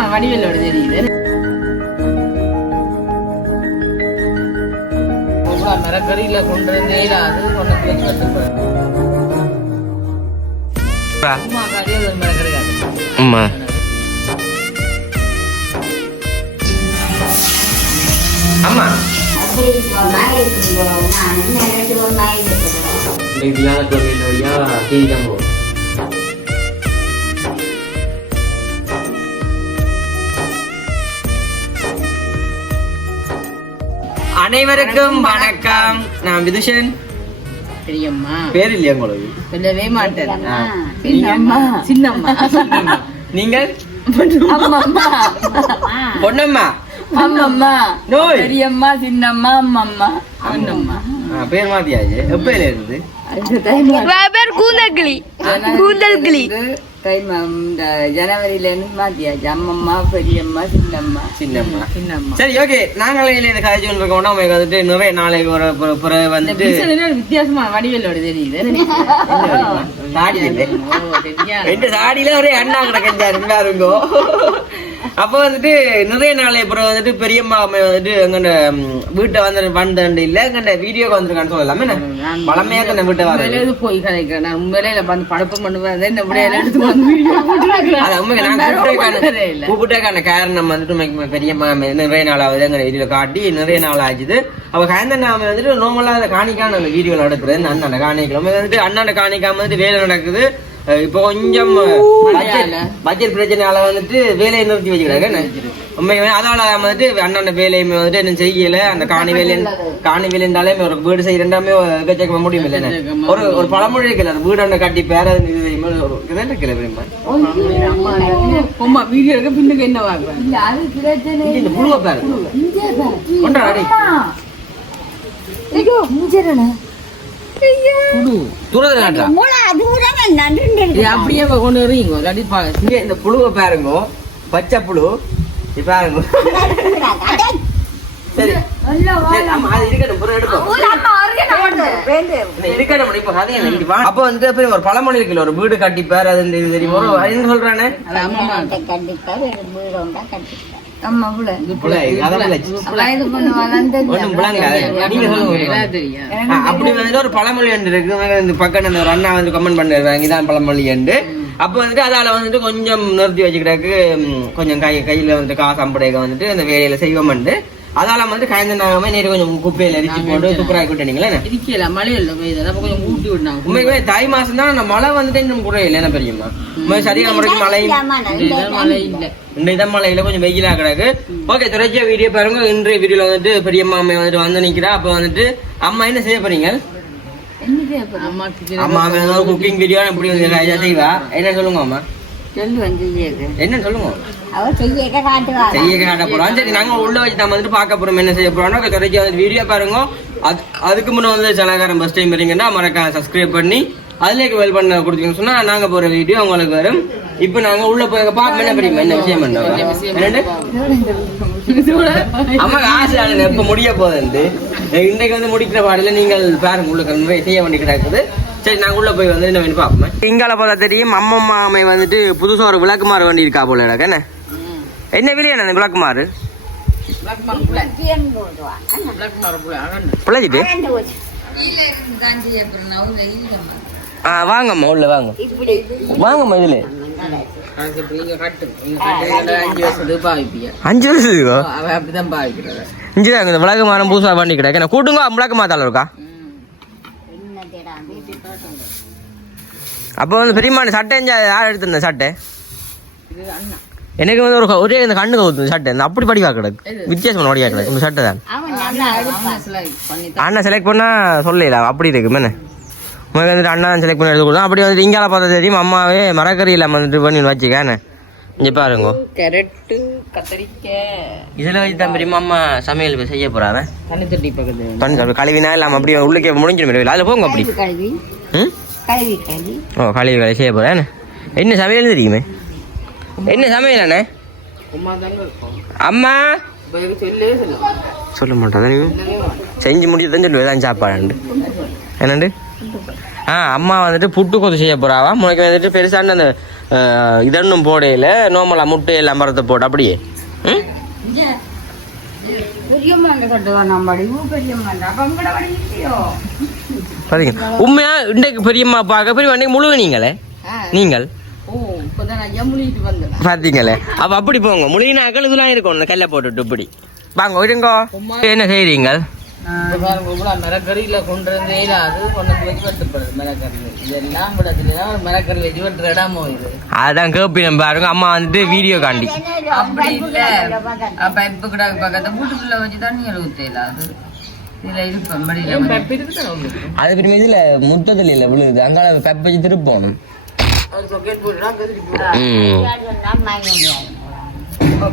வித்தியாசமா வடிவேலோட தெரியுது. மரக்கறியில கொண்டு வந்தே அது கொண்டு ஆமா அம்மா. இன்னைக்கு வியாழக்கிழமை வழியா தான் போகும் அனைவருக்கும் வணக்கம். நான் விதுஷன். பெரியம்மா. பேர் இல்லையா உங்களுக்கு சொல்லவே மாட்டேன். சின்னம்மா. சின்னம்மா. நீங்கள்? பொன்னம்மா. அம்மம்மா. நோய். பெரியம்மா சின்னம்மா அம்மம்மா. அண்ணம்மா ஆ, பேர் மாத்தியாச்சு. எப்பயில இருந்து பேர் கூந்தல் கிளி கூந்தல் கிளி இந்த ஜனவரியில இருந்து மாத்தியாச்சு அம்மம்மா பெரியம்மா சின்னம்மா? சின்னம்மா. சின்னம்மா. சரி ஓகே நாங்களே இந்த காய்ச்சி இருக்கோம் உங்களுக்கு வந்துட்டு நிறைய நாளைக்கு ஒரு பிற- பிறகு இந்த வந்துட்டு பிசனு வித்தியாசமா வடிவேலோட தெரியுது. சாடி. ரெண்டு சாடியில ஒரே அண்ணா கிடக்கஞ்சா இருந்தாருங்கோ அப்போ வந்துட்டு நிறைய நாளை அப்புறம் வந்துட்டு பெரியம்மா அம்மை வந்துட்டு எங்கண்ட வீட்டை வந்து வந்தண்டு இல்ல எங்கண்ட வீடியோக்கு வந்திருக்கான்னு சொல்லலாமே நான் பழமையாக வீட்டை வர போய் கதைக்கிறேன். நான் உண்மையிலே வந்து படப்பம் பண்ணுவேன். இந்த விடையில எடுத்து வீடியோ. அது உண்மைக்கு நான் கூப்பிட்டேக்கான காரணம் வந்துட்டு பெரியம்மா நிறைய நாளாவது எங்க வீடியோல காட்டி நிறைய நாள் ஆச்சுது. அவ கயந்த நாம வந்துட்டு நார்மலா அதை காணிக்கான எடுக்கிறது இந்த அண்ணாண்ட காணிக்கலாம்? வந்துட்டு அண்ணாண்ட காணிக்காம வந்துட்டு வேலை நடக்குது. இப்போ கொஞ்சம். பட்ஜெட் பிரச்சனையால வந்துட்டு வேலையை நிறுத்தி வச்சுக்கிறாங்க உண்மையுமே அதால வந்துட்டு அண்ணாண்ட வேலையுமே வந்துட்டு என்ன செய்யல. அந்த காணி வேலை காணி வேலைன்றாலே ஒரு வீடு செய்ய ரெண்டாமே எக்கச்சக்கமா முடியும் இல்லைன்னு ஒரு ஒரு பழமொழி இருக்கல வீடு ஒன்று கட்டி பேர இருக்கல எடுக்க பின்னுக்கு என்ன இந்த புழுவை பாரு. கொண்டா அடி. அப்படியே கொண்டு வரீங்க இல்லாட்டி பா- இங்க இந்த புழுவை பாருங்க பச்சை புழு. இது பாருங்க. சரி. அப்ப வந்து ஒரு பழமொழி இருக்குல்ல ஒரு வீடு கட்டி பேர் அது தெரியுமா சொல்றானே? அப்படி வந்துட்டு ஒரு பழமொழி ஒன்று இருக்கு. இந்த பக்கம் அந்த ஒரு அண்ணா வந்து கமெண்ட் பண்ணிடுறாங்க. இதான் பழமொழி என்று. அப்ப வந்துட்டு அதால வந்துட்டு கொஞ்சம் நிறுத்தி வச்சுக்கிட்டாக்கு கொஞ்சம் கை கையில வந்துட்டு காசு அம்படைக்க வந்துட்டு அந்த வேலையில செய்வோம்ண்டு அதால வந்து காய்ந்த நாகமே நேற்று கொஞ்சம் குப்பையில எரிச்சு போட்டு துப்புராய் விட்டீங்களே இருக்கல மழையில பெய்யுது அப்ப கொஞ்சம் ஊட்டி விட்டாங்க உண்மைக்குமே தை மாசம் தான் மழை வந்துட்டு இன்னும் குறையில என்ன பெரியம்மா உண்மை சரியான முறைக்கு மழை. மழை இல்ல. இந்த இடம் மலையில கொஞ்சம் வெயிலா கிடக்கு. ஓகே தொடர்ச்சியா வீடியோ பாருங்க. இன்றைய வீடியோல வந்துட்டு பெரியம்மா அம்மா வந்துட்டு வந்து நிக்கிறா. அப்ப வந்துட்டு அம்மா என்ன செய்ய போறீங்க? அம்மா குக்கிங் வீடியோ ராஜா செய்வா? என்ன சொல்லுங்க அம்மா? என்ன சொல்லுங்க? செய்ய காட்ட போறோம் சரி நாங்க உள்ள வச்சு நம்ம வந்துட்டு பார்க்க போறோம். என்ன செய்ய போறோம் தொடர்ச்சி வந்து வீடியோ பாருங்க. அது அதுக்கு முன்ன வந்து சலகாரம் ஃபர்ஸ்ட் டைம் வரீங்கன்னா மறக்காம சப்ஸ்கிரைப் பண்ணி அதுல வெல் பண்ண கொடுத்தீங்கன்னு சொன்னா நாங்க போற வீடியோ உங்களுக்கு வரும். இப்போ நாங்க உள்ள போய் பாப்போம் என்ன தெரியுமா என்ன விஷயம் என்னண்டு அம்மா ஆசை எப்ப முடிய போகுது இன்றைக்கு வந்து முடிக்கிற பாடல நீங்கள் பாருங்க உள்ள நிறைய செய்ய வேண்டி கிடக்குது சரி நாங்க உள்ள போய் வந்து என்ன பார்ப்போம். இங்கால போல தெரியும் அம்மம்மா அம்மை வந்துட்டு புதுசா ஒரு விளக்குமாறு வண்டி இருக்கா போல எனக்கு என்ன? என்ன விலையா அந்த விளக்குமாறு? பிழைச்சிட்டு ஆ வாங்கம்மா உள்ள வாங்க. வாங்கம்மா இதுல. அஞ்சு பாவிப்பீங்க அஞ்சு தான் இந்த விளக்கு மாறம் புதுசா வண்டி கிடக்கு என்ன கூட்டுங்க விளக்கு மாத்தால இருக்கா? அப்போ வந்து பெரியமான சட்டை எஞ்சா யார் எடுத்திருந்த சட்டை? இது அண்ணா. எனக்கு வந்து ஒரு ஒரே இந்த கண்ணு கவுத்து சட்டை. இந்த அப்படி படிவா கிடக்கு. வித்தியாசமான படிவா கிடக்கு. இந்த சட்டை தான். அண்ணா செலக்ட் பண்ணா சொல்லல அப்படி இருக்கு. மேனே முதல்ல வந்துட்டு அண்ணா செலக்ட் பண்ணி எடுத்து கொடுத்தோம் அப்படி வந்துட்டு இங்கால பார்த்தா தெரியும். அம்மாவே மரக்கறி இல்லாம வந்துட்டு பண்ணி வச்சுக்கானே இங்க பாருங்க. கேரட்டு கத்தரிக்காய் இதுல வச்சு தான் பெரியம்மா அம்மா சமையல் இப்ப செய்ய போறாங்க. தண்ணி தொட்டி பக்கத்துல. தண்ணி சாப்பிடு கழுவினா இல்லாம அப்படியே உள்ளுக்கே முடிஞ்சிடும். அதில் போங்க அப்படி. ம்? ஓ கழுவி வேலை செய்ய போறேன் என்ன சமையல் தெரியுமே என்ன சமையல் அண்ணே அம்மா சொல்ல மாட்டேன் நீ செஞ்சு முடிச்சு தான் சொல்லுவேன் தான் சாப்பாடு என்னண்டு ஆ அம்மா வந்துட்டு புட்டு கொத்து செய்ய போறாவா முளைக்கு வந்துட்டு பெருசான அந்த இதொன்னும் போடையில நோமலா முட்டையெல்லாம் மரத்தை போட்டு அப்படியே ம் அப்ப உங்களோட பாத்தீங்க உண்மையா? இன்றைக்கு பெரியம்மா பார்க்க பெரியம்மா இன்னைக்கு முழுக நீங்களே? நீங்கள்? பாத்தீங்களே? அப்ப அப்படி போங்க. முழுகினாக்கள் இதெல்லாம் இருக்கும். இந்த கல்லை போட்டுட்டு இப்படி. வாங்க இருங்கோ. என்ன செய்றீங்க மரக்கறியில கொண்டு வந்து அது கொண்டு வச்சு வெட்டுப்படுது மரக்கறி இதெல்லாம் ஒரு மரக்கறி வச்சு வெட்டுற இடமோ இது? அதான் கேப்பினம் பாருங்க. அம்மா வந்துட்டு வீடியோ காண்டி. அப்படி இல்ல. பைப்பு கூட பக்கத்துல வீட்டுக்குள்ள வச்சு தண்ணி ஊத்தல அது. அது பிறகு இதுல முட்டத்தில் இல்ல விழுது அங்கால பெப்ப வச்சு திருப்பணும் சொக்கெட் போட்டுனா கதிரி போட்டு ம்.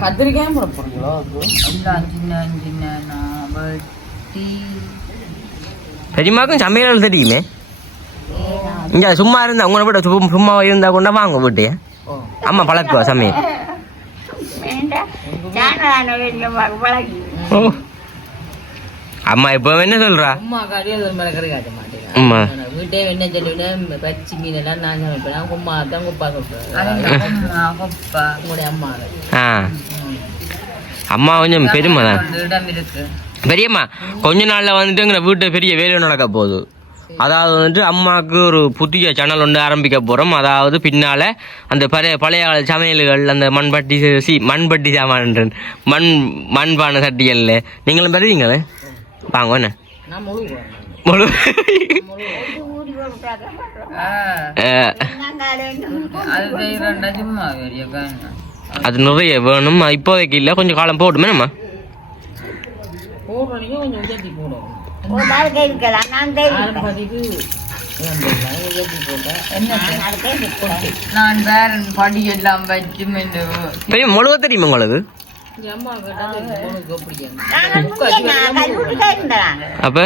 கத்திரிக்காயும் போட போறீங்களோ? பெரியம்மாக்கும் சமையல் தெரியுமே? இங்க சும்மா இருந்தா உங்களை விட சும்மா- சும்மா இருந்தா கொண்டா வாங்க வீட்டு அம்மா பழக்குவா சமையல். ஓ. அம்மா இப்போ என்ன சொல்றா? அம்மா காடியே ஒரு காட்ட மாட்டேங்க அம்மா. வீட்டே என்ன சொல்லிவிட்டேன் பச்சி மீன் எல்லாம் நான் சமைப்பேன். கும்மா தான் குப்பா சொல்றேன் குப்பா உங்களுடைய அம்மா ஆ. அம்மா கொஞ்சம் பெருமை தான். பெரியம்மா கொஞ்ச நாள்ல வந்துட்டு எங்களை வீட்டு பெரிய வேலை நடக்க போகுது. அதாவது வந்துட்டு அம்மாவுக்கு ஒரு புதிய சேனல் ஒன்று ஆரம்பிக்க போகிறோம் அதாவது பின்னால அந்த பழைய பழைய கால சமையல்கள் அந்த மண்பட்டி சி- சி மண்பட்டி சாமான் மண் மண்பானை சட்டிகள்ல. நீங்களும் பெறுவீங்களே வாங்க என்ன நான் முழுகுவேன் முழு அது நிறைய வேணும் இப்போதைக்கு இல்லை கொஞ்சம் காலம் போட்டுமே நம்ம முழுவ தெரியுமா உங்களுக்கு அப்போ?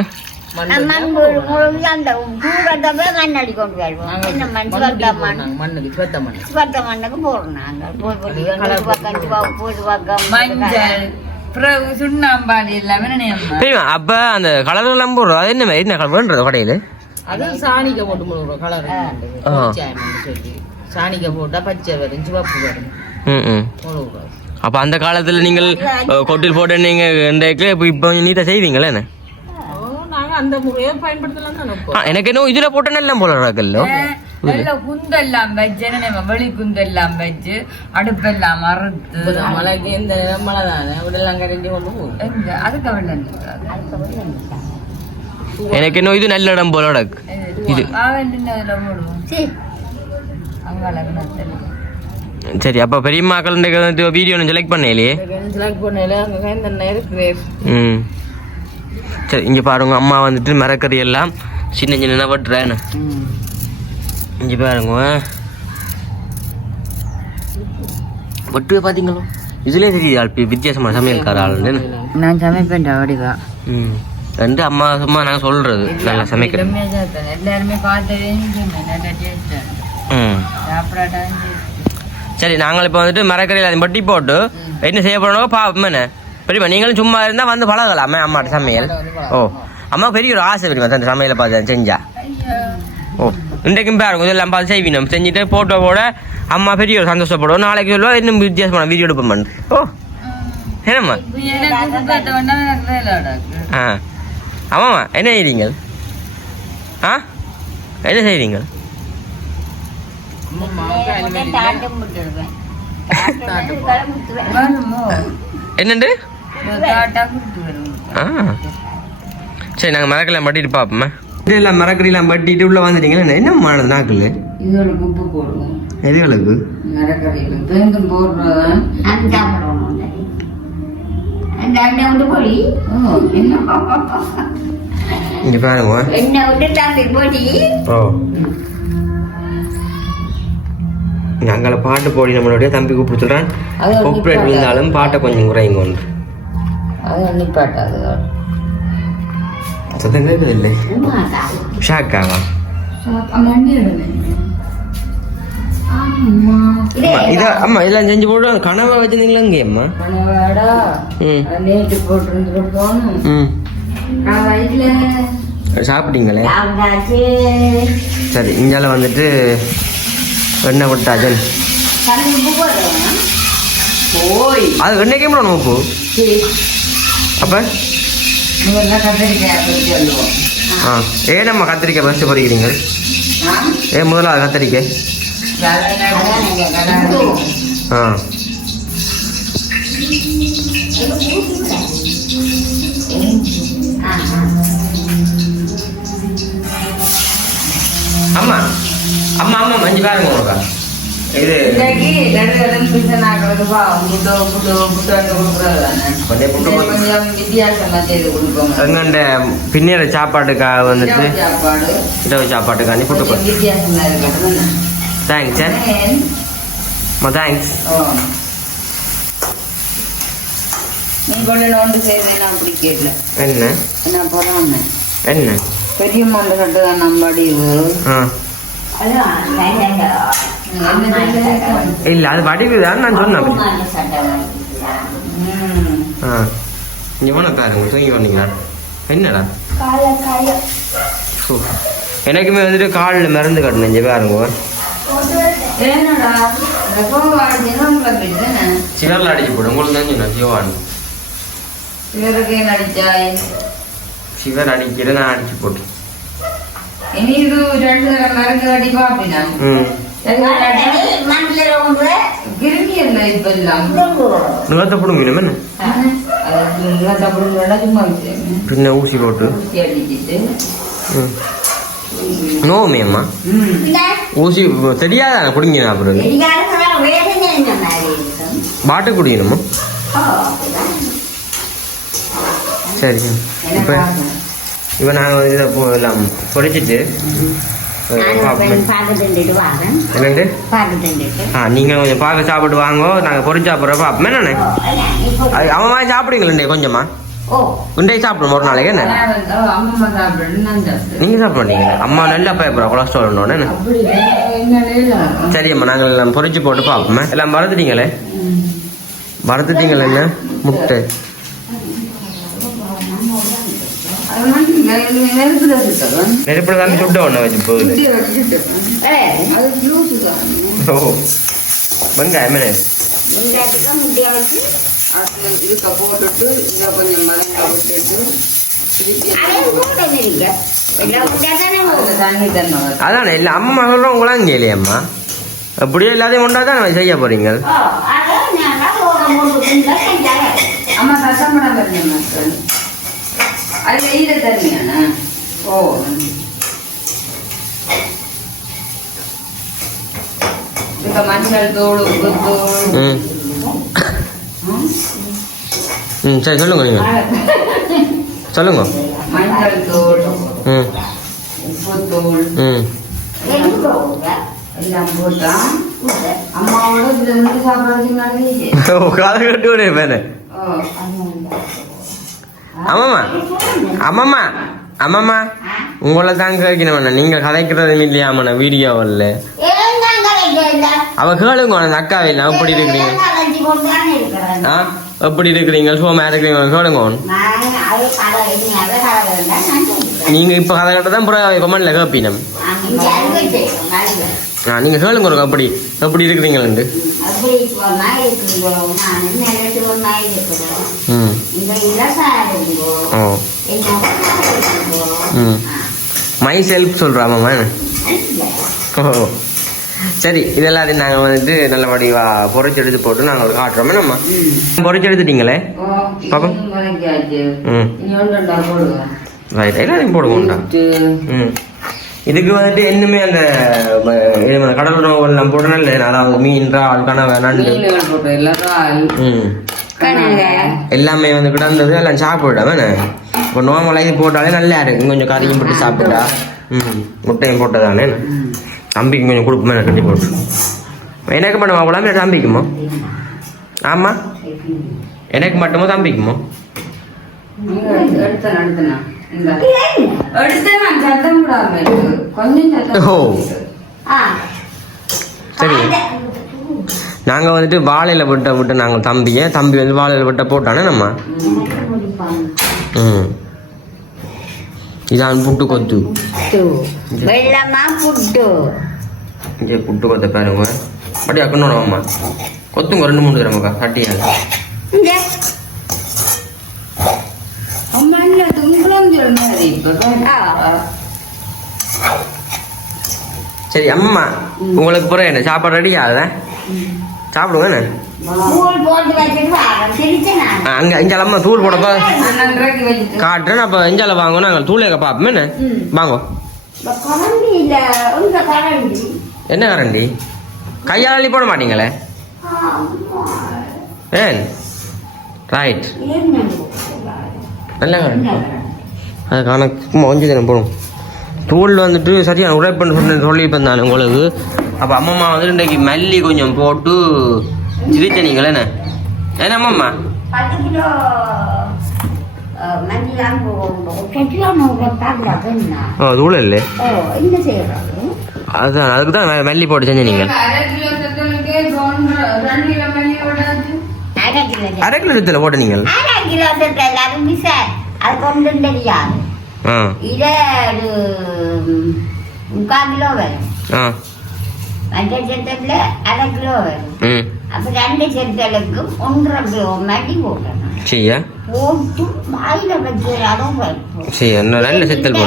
அப்போ அந்த கலர் எல்லாம் போடுறோம். அது என்ன என்ன கலர் கடையில்? அது சாணிக்க போட்டு முழுகிறோம் கலர் சாணிக்க போட்டா பச்சை வரும் சிவப்பு வரும். ம் ம். முழுகிறோம் அப்போ அந்த காலத்தில் நீங்கள் கொட்டில் போட்டு நீங்கள் இந்த இப்போ இப்போ நீட்டாக செய்வீங்களே என்ன? எனக்கு என்ன இதில் போட்ட நல்லா போல இருக்கல்லோ எல்லாம் குந்தெல்லாம் வச்சு வெளி குந்தெல்லாம் வச்சு அடுப்பெல்லாம் மறுத்து மழைக்கு இந்த மழை தானே. அப்படியெல்லாம் கரைஞ்சி கொண்டு போகும். எங்க? அதுக்கு வெள்ளம் எனக்கு என்ன இது நல்ல இடம் போல கிடக்கு இது இதுல மூடுவோம் அங்கால கிணத்துல சரி அப்போ பெரியம்மாக்கள் வீடியோ ஒன்று செலக்ட் பண்ணலையே? செலக்ட் பண்ணல அங்கே ம். சரி இங்கே பாருங்க அம்மா வந்துட்டு மரக்கறி எல்லாம் சின்ன சின்ன வெட்டுறேன்னு. இங்கே பாருங்க. வெட்டுவே பார்த்தீங்களோ இதுலேயே தெரியுது ஆள் வித்தியாசமான சமையல்கார ஆளுன்னு நான் சமைப்பேன்டா வடிவா. ம். ரெண்டு அம்மா சும்மா நாங்கள் சொல்கிறது நல்லா சமைக்கிறேன் எல்லாருமே டேஸ்ட் ம். சரி நாங்கள் இப்போ வந்துட்டு மரக்கறியில் அதை பட்டி போட்டு என்ன செய்ய போகிறோம் பாப்போம் பெரியம்மா நீங்களும் சும்மா இருந்தால் வந்து பழகலாமே அம்மாட்ட சமையல். ஓ அம்மா பெரிய ஒரு ஆசை பெரியமா அந்த சமையலை பார்த்து செஞ்சா. ஓ இன்றைக்கும் பாருங்க இதெல்லாம் பார்த்து செய்வினோம். செஞ்சுட்டு போட்டோ போட அம்மா பெரிய ஒரு சந்தோஷப்படுவோம். நாளைக்கு சொல்லுவோம் இன்னும் வித்தியாசமான வீடியோ எடுப்போம் ஓ என்னம்மா? ஆ. ஆமாம்மா என்ன செய்கிறீங்க ஆ? என்ன செய்கிறீங்க என்னண்டு? சரி நாங்கள் மரக்கெல்லாம் மட்டிட்டு பார்ப்போமே இதெல்லாம் மரக்கறிலாம் மட்டிட்டு உள்ளே வந்துட்டீங்களா என்ன? மானது நாக்கில்? இதுகளுக்கு உப்பு போடுவோம். எதுகளுக்கு? மரக்கறியில் தேங்கும் போடுறதான் இங்கே பாருங்க. என்ன விட்டு தம்பி ஓ. அங்கே பாட்டு போடி நம்மளுடைய தம்பி கூப்பிட்டு சொல்கிறான் அது கொப்ரேட் விழுந்தாலும் பாட்டை கொஞ்சம் குறைங்க ஒன்று. அது நிப்பாட்டாது சத்தம் கேட்குது இல்லை? ஷாக்காவா அம்மா, இத அம்மா இதெல்லாம் செஞ்சு போட்டு கனவை வச்சிருந்தீங்களா இங்கே அம்மா? நேற்று போட்டு சாப்பிட்டீங்களே? சரி இங்கால வந்துட்டு எண்ணெய் போய் அது ரெண்டே போடணும் உப்பு. அப்ப? பறிச்சு ஆ. ஏன் நம்ம கத்திரிக்காய் ஃபஸ்ட்டு பொறிக்கிறீங்க? ஏ முதல்ல அது கத்திரிக்காய்? ஆ. வித்தியாசமா செய்து கொடுப்போங்க எங்கண்ட பின்னிற சாப்பாட்டுக்காக வந்துட்டு இரவு சாப்பாடு. இரவு சாப்பாட்டுக்காண்டி புட்டு தேங்க்ஸ்? அம்மா தேங்க்ஸ் என்ன? என்ன பெரிய மொண்டை இது. ஆ. இல்ல அது வடிவுதான் நான் சொன்னேன் இவனை பாருங்க தூங்கி வந்தீங்களா என்னடா. எனக்குமே வந்துட்டு காலில் மருந்து கட்டணும் இங்கே பாருங்க? சிவரில் அடிச்சு போடு உங்களுக்கு தான் சொன்னேன் சிவான் சிவர் அடிக்கிற நான் அடிச்சு போட்டு இனி இது ரெண்டு தடவை மருந்து கட்டி பாப்பினா ம் கிருமி இல்லை இப்ப எல்லாம் நுகத்தை போடுங்க என்ன அது சாப்பிடுறா சும்மா வச்சு பின்ன ஊசி தெரியாதானே குடிங்க அப்புறம் பாட்டு குடிக்கணுமா சரி இப்போ இப்போ நாங்கள் இதை எல்லாம் பொடிச்சிட்டு என்னண்டு ஆ நீங்கள் கொஞ்சம் பார்க்க சாப்பிட்டு வாங்கோ நாங்கள் பொறிச்சு சாப்பிட்றப்ப அப்போ என்னண்ணே அது அவன் வாங்கி சாப்பிடுங்களே கொஞ்சமா? உண்டே சாப்பிடுவோம் ஒரு நாளைக்கு. என்ன. நீங்கள் சாப்பிட மாட்டீங்க அம்மா நல்லா பயப்படுறோம் கொலஸ்ட்ரால் ஒன்று என்ன. சரி அம்மா நாங்கள் எல்லாம் பொறிச்சு போட்டு பார்ப்போமே எல்லாம் மறந்துட்டீங்களே. மறந்துட்டீங்களே என்ன? முட்டை அது வந்து நெ- நெருப்புல தான் சுட்ட ஒண்ணு வச்சு போகுது ஓ வெங்காயம் என்ன அதுல போட்டுட்டு இதை கொஞ்சம் விட்டுட்டு இல்லை அம்மா சொல்கிறோம் உங்களாம் கேளு அம்மா அப்படியே எல்லாத்தையும் ஒன்றா தான் செய்ய போறீங்க அம்மா சத்தம்படம் பண்ண அதுல ஈர தண்ணியாண்ணா ஓ உப்பு தோடு ம். ம் சரி சொல்லுங்க நீங்கள் சொல்லுங்க. மஞ்சள் ம். உப்பு ம். எல்லாம் போட்டா அம்மாவோட இதுல இருந்து சாப்பிட்றதுக்கு நல்லது ஓ காலை கட்டி விடு பேரு ஓ ஆமாம்மா. ஆமாம்மா. ஆமாம்மா. உங்களை தான் கேட்கணும் நீங்கள் கதைக்கிறதும் இல்லையாமண்ணா வீடியோவில். அவ கேளுங்க அந்த அக்காவை. நான் எப்படி இருக்கிறீங்க ஆ? எப்படி இருக்கிறீங்க? சோமா இருக்கிறீங்க. கேளுங்க நீங்கள் இப்போ கதை கட்டதான் தான் புறம் கொமெண்ட்ல கேப்பீனம். ஆ நீங்க கேளுங்க ஒரு அப்படி எப்படி இருக்கிறீங்களு அப்படி போனா இருக்குங்கோ நான் நேரத்து ஒன்னா இருக்கிறோம் ம். ஓ. ம். மை செல்ஃப் சொல்றா மாமா ஓ. சரி இதெல்லாம் நாங்கள் வந்துட்டு நல்லபடி வா பொறிச்சு எடுத்து போட்டு நாங்கள் காட்டுறோமே. நம்ம பொறிச்சு எடுத்துட்டீங்களே? பாப்பா. ம். ரைட் எல்லாத்தையும் போடுவோம்டா. ம். இதுக்கு வந்துட்டு இன்னுமே அந்த கடல் உணவுகள் போட்டோம் இல்லை அதாவது மீன் இறால் கனவை நண்டு. மீன்கள் போட்டு எல்லாரும் ம். கனக எல்லாமே வந்து கிடந்தது. எல்லாம் சாப்பிட்டா இப்போ நோமலை இது போட்டாலே நல்லா இருக்கு. கொஞ்சம் கறியும் போட்டு சாப்பிட்டா ம். முட்டையும் போட்டதானே? தம்பிக்கு கொஞ்சம் கொடுப்போமே எனக்கு கட்டி போட்டு எனக்கு மட்டுமா போலாம் இல்லை தம்பிக்குமோ? ஆமாம் எனக்கு மட்டுமோ தம்பிக்குமோ? ஆ சரி நாங்கள் வந்துட்டு வாழையில் விட்ட விட்டு நாங்கள் தம்பியை தம்பி வந்து வாழையில் விட்ட போட்டானே நம்ம ம் இதான் புட்டு கொத்து வெள்ளமா புட்டு இங்கே புட்டு கொத்த பாருங்க அப்படியே அக்கணும் அம்மா கொத்துங்க ரெண்டு மூணு தரமாக்கா கட்டியாங்க இந்த அம்மா இல்ல தும்பலம் சொல்லுங்க இப்ப சரி அம்மா உங்களுக்கு பிறகு என்ன? சாப்பாடு ரெடி ஆகுதா சாப்பிடுங்க அங்க இஞ்சால அம்மா தூள் போடப்பா காட்டுறேன் அப்போ இஞ்சால வாங்க நாங்கள் தூளேக்க பார்ப்போம் என்ன? வாங்க. என்ன கரண்டி? கையால் அள்ளி போட மாட்டீங்களே. ஏன்? ரைட் நல்ல கரண்டி. அது கணக்கு மொஞ்சு தானே போடும் தூள் வந்துட்டு சரியான உழைப்புன்னு சொன்ன சொல்லியிருப்பேன் நான் உங்களுக்கு. அப்போ அம்மம்மா வந்து இன்றைக்கு மல்லி கொஞ்சம் போட்டு சிரிச்ச நீங்களே என்ன அம்மம்மா? போகணும் என்ன? செய்யறாங்க அதுதான் அதுக்கு தான் மல்லி போட்டு செஞ்ச நீங்கள் அரை கிலோ சத்தலுக்கே ரெண்டு கிலோ மல்லி விடாது அரை கிலோ அரை கிலோ சுத்தில் போட்ட நீங்கள் ஒரு முக்கால் கிலோ வரும் ஆ மஞ்சள் செத்தல அரை கிலோ வரும் ம் அப்ப ரெண்டு செத்தலுக்கும் ஒன்றரை கிலோ மல்லி போட்டணும் செய்யா போட்டு வாயில வச்சு அளவு சரி இன்னும் நல்ல செத்தல்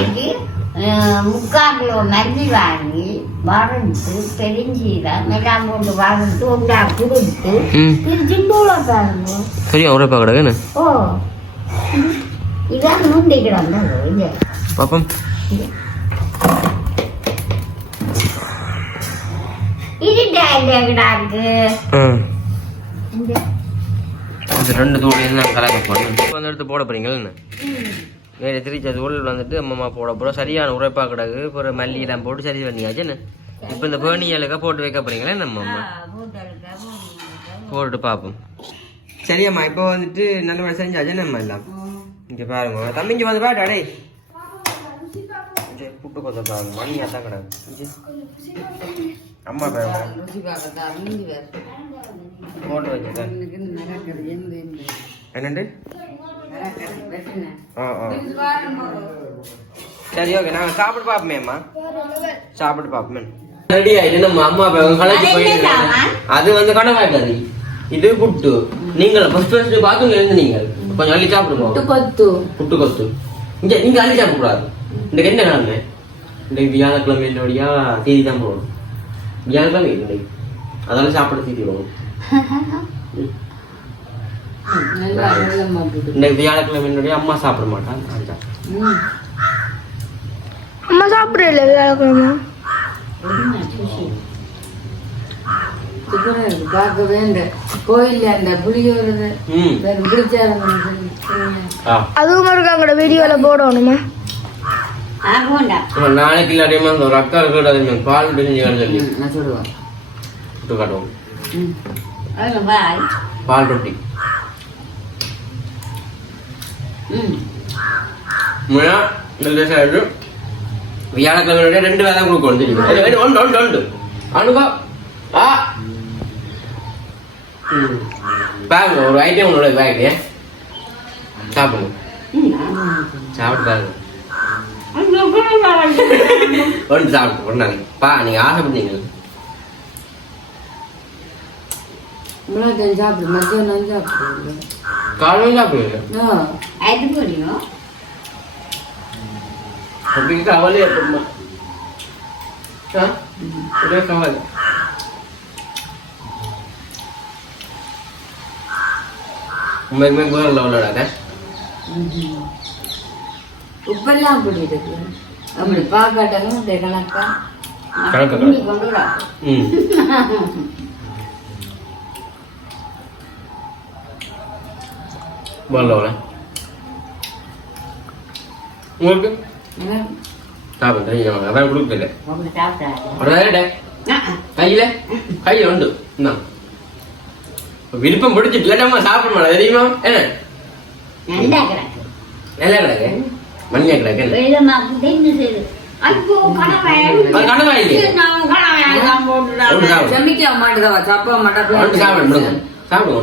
அஹ் முக்கால் கிலோ மல்லி வாங்கி வறுத்து பெருஞ்சீரம் எல்லாம் போட்டு வறுத்து உண்டா கொடுத்து திருச்சி பாருங்க சரியா உரைப்பா கிடக்குன்னு ஓ இது ரெண்டு தூளையும் நான் கலக்க போகிறேன் இப்போ வந்து எடுத்து போட போறீங்களா என்ன வேறு திருச்ச தூள் வந்துட்டு அம்மா போட போகிறோம் சரியான உரைப்பா கிடக்கு அப்புறம் மல்லியெல்லாம் போட்டு சரி பண்ணியாச்சு என்ன இப்போ இந்த பேணியலுக்கா போட்டு வைக்க போறீங்களா நம்ம அம்மா போட்டுட்டு பார்ப்போம் சரியம்மா இப்போ வந்துட்டு நல்ல மாதிரி செஞ்சாச்சு நம்ம எல்லாம் இங்கே பாருங்க. தம்பி இங்கே வந்து பாட்டு அடே இங்கே புட்டு கொத்த பாருங்க. மணி அதான் கிடக்கு. அம்மா பாருங்க போட்டு எந்த என்னண்டு? ஆ ஆ. சரி ஓகே. நாங்கள் சாப்பிட்டு பார்ப்போமே அம்மா. சாப்பிட்டு பார்ப்போமே. ரெடி ஆயிட்டு நம்ம அம்மா அப்பா என்ன போயிருக்காங்க? அது வந்து கணவாய்க்காது இது புட்டு நீங்கள் ஃபர்ஸ்ட் ஃபர்ஸ்ட் பாத்ரூம்ல இருந்து நீங்கள் கொஞ்சம் அள்ளி சாப்பிடுங்க. கொத்து புட்டு கொத்து இங்க நீங்க அள்ளி சாப்பிடக்கூடாது. இந்த என்ன கிழமை இந்த வியாழக்கிழமை என்னோடயா தேதி தான் போகணும். வியாழக்கிழமை இல்லை அதெல்லாம் சாப்பிட தீதி வரும். இந்த வியாழக்கிழமை என்னுடைய அம்மா சாப்பிட மாட்டாங்க. அம்மா சாப்பிடல வியாழக்கிழமை? பார்க்க வேண்டாம் கோயில்ல அந்த புளியோரது அதுவும் இருக்கு அங்கட வீடியோல போடணுமா? நாளைக்கு இல்லாட்டியுமா அந்த ஒரு அக்கா இருக்கிற பால் சொல்லி. நான் சொல்லுவேன். காட்டுவோம். பால் ரொட்டி. ம். முன்னா இந்த சைடு வியாழக்கிழமை ரெண்டு வேலை கொடுக்கணும் தெரியுமா? ஏய், ஏய், ஒன்று ஒன்று ஒன்று. அனுபா ஆ. பாருங்க ஒரு ஐட்டம் உங்களோட பேக்கு சாப்பிடுங்க சாப்பிட்டு பாருங்க ஒன்று சாப்பிட்டு ஒரு நாளைக்கு பா நீங்க ஆசைப்பட்டீங்க மிளகாய் சாப்பிடு மத்தியானம் சாப்பிடு காலையில் சாப்பிடுங்க ஆ அது புரியும் அப்படிக்கு கவலை ஏற்படுமா ஆ ஒரே கவலை உண்மைக்குமே குதிரை லெவலோட உப்பெல்லாம் அப்படி இருக்கு அப்படி பார்க்காட்டாலும் இந்த கணக்கா கணக்கு இன்னி கொண்டு வரா ம் வரல உங்களுக்கு சாப்பிட்டு தெரியும் அதான் கொடுக்கல அப்படி சாப்பிட்டாரு ஒரு நேரம் கையில கையில உண்டு என்ன விருப்பம் பிடிச்சிட்டு இல்லாட்டமா சாப்பிட மாட்டேன் தெரியுமா? என்ன? நல்லா கிடக்கு நல்லா கிடக்கு மண்ணியா ஐயோ. நான் செமிக்க சாப்பிட. மாட்டா சாப்பிடு சாப்பிடு.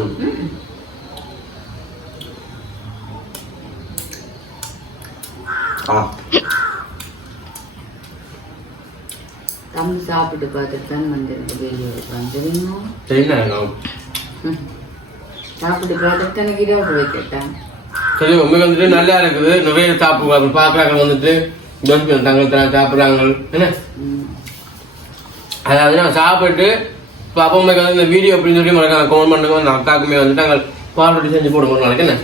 தம்பி சாப்பிட்டு பார்த்துட்டு தான் வந்து எடுக்கலாம் தெரியுமா? சரி உண்மைக்கு வந்துட்டு நல்லா இருக்குது. நிறைய சாப்பிடுவாங்க பார்க்குறாங்க வந்துட்டு தங்கள் சாப்பிட்றாங்க. என்ன? அதாவது நான் சாப்பிட்டு அப்பா அம்மாக்கு வந்து இந்த வீடியோ அப்படின்னு சொல்லி மறக்காம கமெண்ட் பண்ணுங்க. அக்காக்குமே வந்துட்டு நாங்கள் பால் ரொட்டி செஞ்சு போடுவோம் நாளைக்கு. என்ன?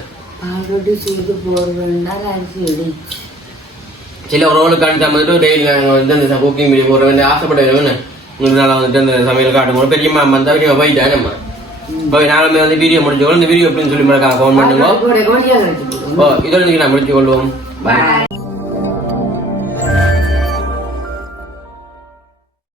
போடுறதுனால அரிசி எடு. சில உறவுகளுக்காண்டி தான் வந்துட்டு டெய்லி நாங்கள் வந்து அந்த குக்கிங் வீடியோ போடுற வேண்டிய ஆசைப்பட்ட என்ன? இதனால வந்துட்டு அந்த சமையல் காட்டுவோம் பெரியம்மா வந்தா பெரியம்மா போயிட்டா நம்ம போய் நாளுமே வந்து வீடியோ முடிஞ்சோம் இந்த வீடியோ அப்படின்னு சொல்லி மறக்காம கமெண்ட் பண்ணுங்க இதோட நான் முடிச்சு கொள்வோம் பாய்